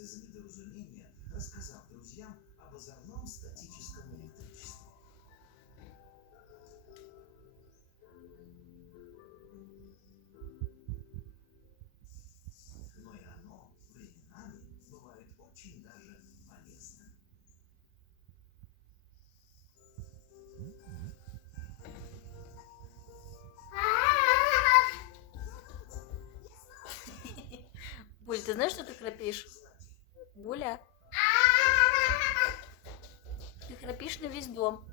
из-за недоразумения, рассказав друзьям об озорном статическом электричестве. Но и оно временами бывает очень даже полезным. Буль, ты знаешь, что ты храпишь? Буля? Ты храпишь на весь дом.